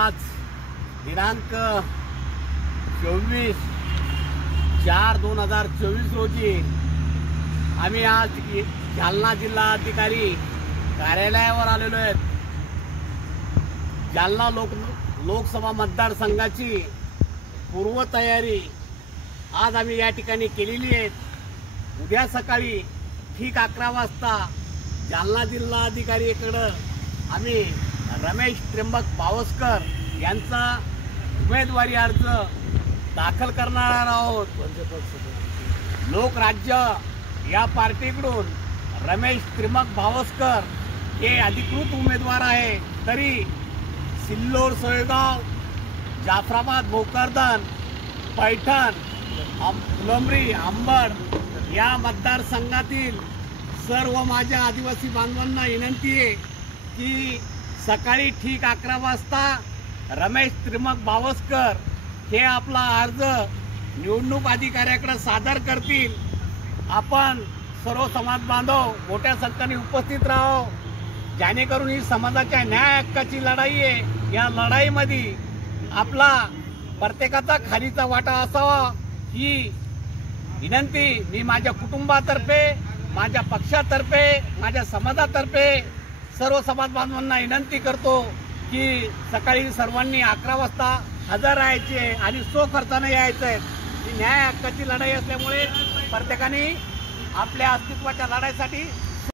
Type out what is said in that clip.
आज दिनांक 24/4/2024 रोजी आम्ही आज जालना जिल्हाधिकारी कार्यालयावर आलेलो आहेत। जालना लोकसभा मतदारसंघाची पूर्वतयारी आज आम्ही या ठिकाणी केलेली आहे। उद्या सकाळी ठीक 11 वाजता जालना जिल्हाधिकारीकडे आम्ही रमेश त्र्यंबक पावसकर यांचा उमेदवारी अर्ज दाखल करणार आहोत। लोकराज्य या पार्टीकडून रमेश त्र्यंबक पावसकर हे अधिकृत उमेदवार आहे, तरी सिल्लोड, सोयगाव, जाफराबाद, भोकरदन, पैठण, फुलंब्री, अंबड या मतदारसंघातील सर्व माझ्या आदिवासी बांधवांना विनंती आहे की सकाळी ठीक 11 वाजता रमेश त्र्यंबक पावसकर हे आपला अर्ज निवडणूक अधिकाऱ्याकडे सादर करतील। आपण सर्व समाज बांधव मोठ्या संख्येने उपस्थित राहो, जेणेकरून ही समाजाच्या न्याय हक्काची लढाई आहे। या लढाईमध्ये आपला प्रत्येकाचा खालीचा वाटा असावा ही विनंती मी माझ्या कुटुंबातर्फे, माझ्या पक्षातर्फे, माझ्या समाजातर्फे सर्व समाज बांधवांना विनंती करतो की सकाळी सर्वांनी 11 वाजता हजर राहायचे आणि खर्चाने यायचं आहे। ही न्याय हक्काची लढाई असल्यामुळे प्रत्येकाने आपल्या अस्तित्वाच्या लढाईसाठी